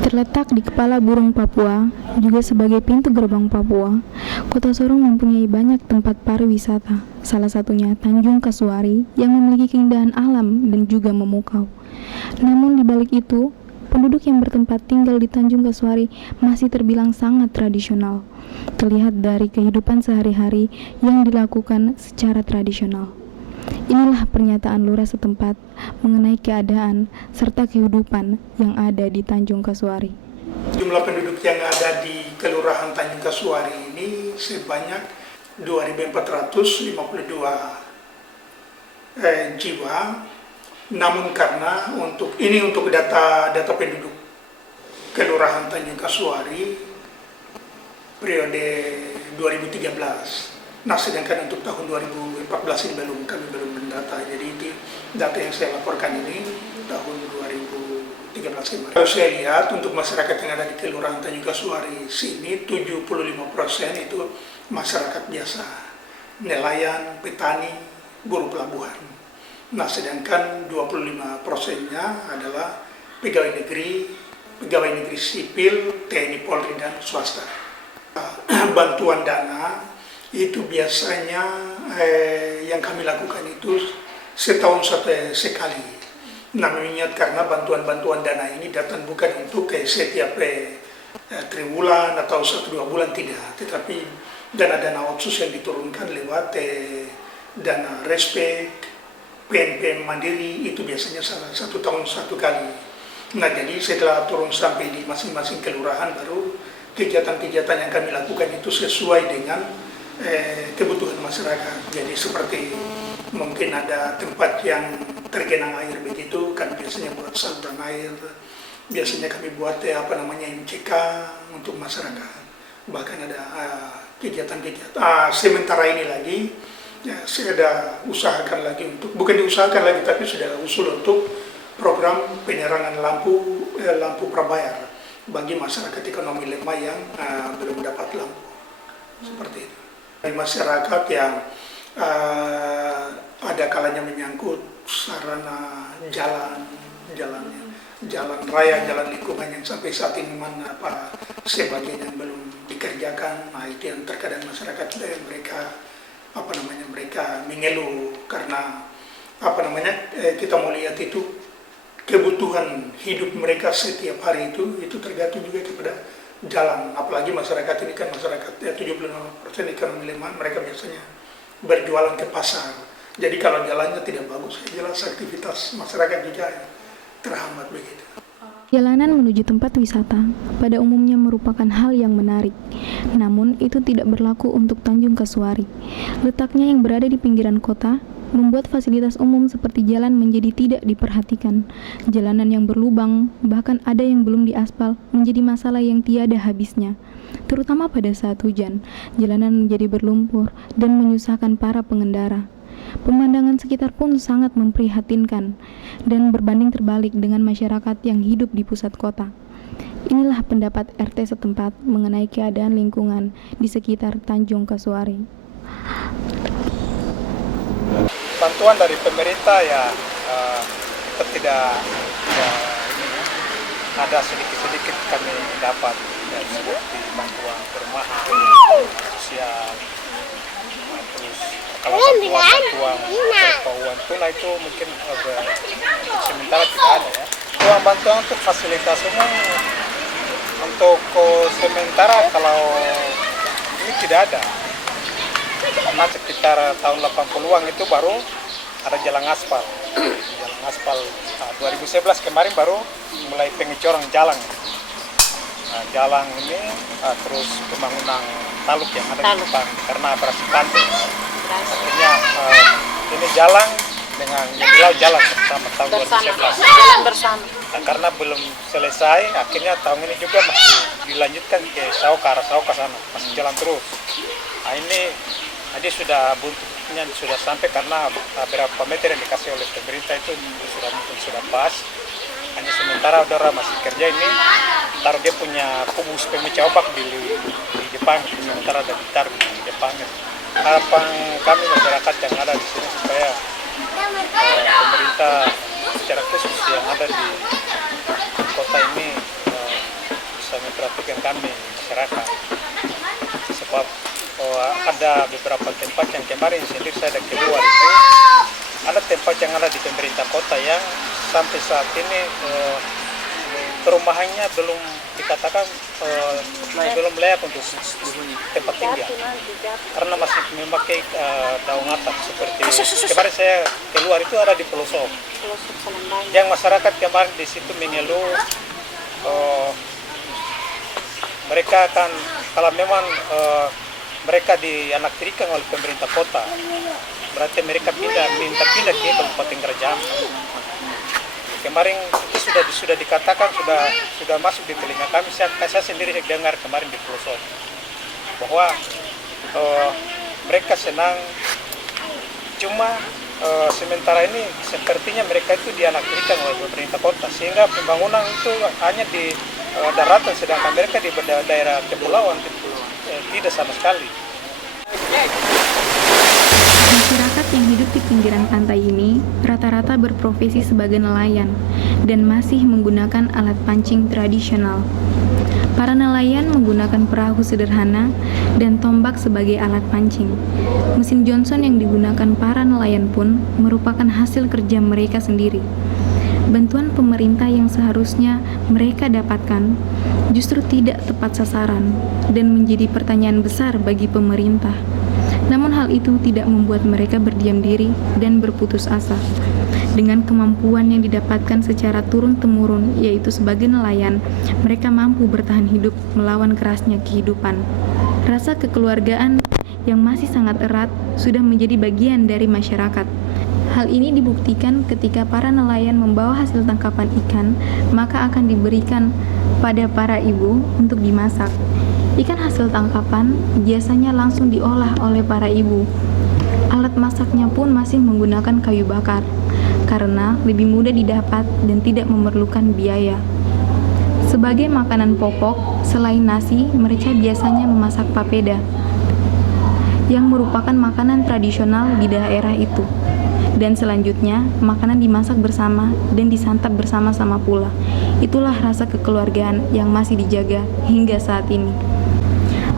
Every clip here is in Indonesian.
Terletak di kepala burung Papua, juga sebagai pintu gerbang Papua, Kota Sorong mempunyai banyak tempat pariwisata, salah satunya Tanjung Kasuari yang memiliki keindahan alam dan juga memukau. Namun di balik itu, penduduk yang bertempat tinggal di Tanjung Kasuari masih terbilang sangat tradisional, terlihat dari kehidupan sehari-hari yang dilakukan secara tradisional. Inilah pernyataan lurah setempat mengenai keadaan serta kehidupan yang ada di Tanjung Kasuari. Jumlah penduduk yang ada di Kelurahan Tanjung Kasuari ini sebanyak 2.452 jiwa. Namun karena untuk data penduduk Kelurahan Tanjung Kasuari periode 2013. Nah, sedangkan untuk tahun 2014 ini kami belum mendata. Jadi itu data yang saya laporkan ini tahun 2013 kemarin. Kalau saya lihat untuk masyarakat yang ada di Kelurahan Tanjung Kasuari sini 75% itu masyarakat biasa, nelayan, petani, buruh pelabuhan. Nah, sedangkan 25%-nya adalah pegawai negeri sipil, TNI, Polri, dan swasta. Bantuan dana itu biasanya yang kami lakukan itu setahun sekali. Nah, mengingat karena bantuan-bantuan dana ini datang bukan untuk setiap triwulan atau 1-2 bulan, tidak, tetapi dana-dana otsus yang diturunkan lewat dana respek, PNPM Mandiri itu biasanya 1 tahun 1 kali. Nah, jadi setelah turun sampai di masing-masing kelurahan baru kegiatan-kegiatan yang kami lakukan itu sesuai dengan kebutuhan masyarakat. Jadi seperti mungkin ada tempat yang tergenang air begitu, kan biasanya buat saluran air, biasanya kami buat MCK untuk masyarakat. Bahkan ada kegiatan-kegiatan. Sementara ini lagi saya ada usahakan lagi bukan diusahakan lagi, tapi sudah usul untuk program penerangan lampu prabayar bagi masyarakat ekonomi lemah yang belum dapat lampu, seperti itu. Masyarakat yang ada kalanya menyangkut sarana jalan raya, jalan lingkungan yang sampai saat ini sebagian yang belum dikerjakan. Nah, itu yang terkadang masyarakat mereka mengeluh karena kita mau lihat itu kebutuhan hidup mereka setiap hari itu tergantung juga kepada jalan. Apalagi masyarakat ini kan masyarakat 75% ekonomi lemah, mereka biasanya berjualan ke pasar. Jadi kalau jalannya tidak bagus, jelas aktivitas masyarakat juga terhambat begitu. Jalanan menuju tempat wisata pada umumnya merupakan hal yang menarik. Namun itu tidak berlaku untuk Tanjung Kasuari. Letaknya yang berada di pinggiran kota membuat fasilitas umum seperti jalan menjadi tidak diperhatikan. Jalanan yang berlubang, bahkan ada yang belum diaspal, menjadi masalah yang tiada habisnya. Terutama pada saat hujan, jalanan menjadi berlumpur dan menyusahkan para pengendara. Pemandangan sekitar pun sangat memprihatinkan dan berbanding terbalik dengan masyarakat yang hidup di pusat kota. Inilah pendapat RT setempat mengenai keadaan lingkungan di sekitar Tanjung Kasuari. Bantuan dari pemerintah kita tidak ada sedikit-sedikit kami dapat, seperti bantuan perumahan, sosial, terus kalau bantuan uang tunai itu mungkin sementara tidak ada ya. Bantuan untuk fasilitas umum untuk sementara kalau ini tidak ada. Karena sekitar tahun 80-an itu baru ada jalan aspal. Jalan aspal 2011 kemarin baru mulai pengecoran jalan. Nah, jalan ini terus pembangunan taluk yang ada di depan karena operasi pantai. Akhirnya ini jalan dengan yang bilang jalan bersama tahun 2011. Jalan bersama. Nah, karena belum selesai, akhirnya tahun ini juga masih dilanjutkan ke arah Sauka sana, masih jalan terus. Nah, ini jadi sudah buntutnya sudah sampai karena beberapa meter yang dikasih oleh pemerintah itu sudah pas. Hanya sementara saudara masih kerja ini, taruh dia punya kubus pemecah ombak di depan, sementara ada ditaruh di depannya. Harapan kami masyarakat yang ada di sini supaya pemerintah secara khusus yang ada di kota ini kami masyarakat. Sebab ada beberapa tempat yang kemarin sendiri saya ada keluar itu, ada tempat yang ada di pemerintah kota yang sampai saat ini perumahannya belum dikatakan belum layak untuk tempat tinggal karena masih memakai daun atap seperti kemarin saya keluar itu ada di pelosok yang masyarakat kemarin di situ mengeluh mereka akan kalau memang mereka dianaktirikan oleh pemerintah kota berarti mereka minta pindah ke Kabupaten Kerajaan. Kemarin itu sudah dikatakan sudah masuk di telinga kami. Saya sendiri dengar kemarin di pelosok bahwa mereka senang, cuma sementara ini sepertinya mereka itu dianaktirikan oleh pemerintah kota sehingga pembangunan itu hanya di daratan sedangkan mereka di daerah kepulauan tidak sama sekali. Masyarakat yang hidup di pinggiran pantai ini rata-rata berprofesi sebagai nelayan dan masih menggunakan alat pancing tradisional. Para nelayan menggunakan perahu sederhana dan tombak sebagai alat pancing. Mesin Johnson yang digunakan para nelayan pun merupakan hasil kerja mereka sendiri. Bantuan pemerintah yang seharusnya mereka dapatkan justru tidak tepat sasaran dan menjadi pertanyaan besar bagi pemerintah. Namun hal itu tidak membuat mereka berdiam diri dan berputus asa. Dengan kemampuan yang didapatkan secara turun-temurun, yaitu sebagai nelayan, mereka mampu bertahan hidup melawan kerasnya kehidupan. Rasa kekeluargaan yang masih sangat erat sudah menjadi bagian dari masyarakat. Hal ini dibuktikan ketika para nelayan membawa hasil tangkapan ikan, maka akan diberikan pada para ibu untuk dimasak. Ikan hasil tangkapan biasanya langsung diolah oleh para ibu. Alat masaknya pun masih menggunakan kayu bakar, karena lebih mudah didapat dan tidak memerlukan biaya. Sebagai makanan pokok, selain nasi, mereka biasanya memasak papeda, yang merupakan makanan tradisional di daerah itu. Dan selanjutnya, makanan dimasak bersama dan disantap bersama-sama pula. Itulah rasa kekeluargaan yang masih dijaga hingga saat ini.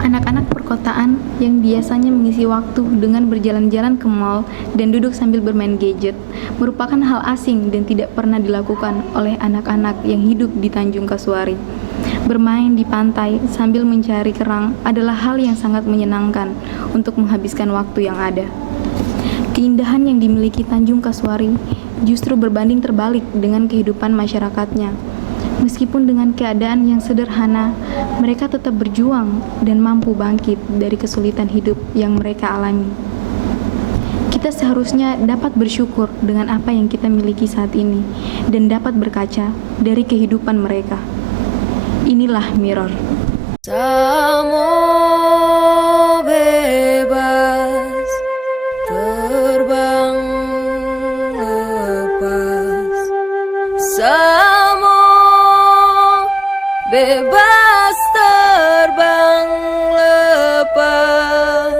Anak-anak perkotaan yang biasanya mengisi waktu dengan berjalan-jalan ke mall dan duduk sambil bermain gadget merupakan hal asing dan tidak pernah dilakukan oleh anak-anak yang hidup di Tanjung Kasuari. Bermain di pantai sambil mencari kerang adalah hal yang sangat menyenangkan untuk menghabiskan waktu yang ada. Keindahan yang dimiliki Tanjung Kasuari justru berbanding terbalik dengan kehidupan masyarakatnya. Meskipun dengan keadaan yang sederhana, mereka tetap berjuang dan mampu bangkit dari kesulitan hidup yang mereka alami. Kita seharusnya dapat bersyukur dengan apa yang kita miliki saat ini dan dapat berkaca dari kehidupan mereka. Inilah Mirror. Samo bebas terbang lepas. Samo bebas terbang lepas.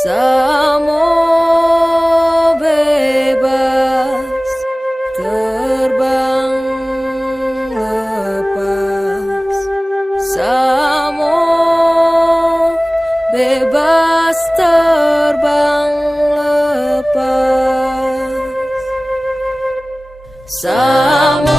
Samo bebas terbang lepas. Samo bebas terbang lepas. Samo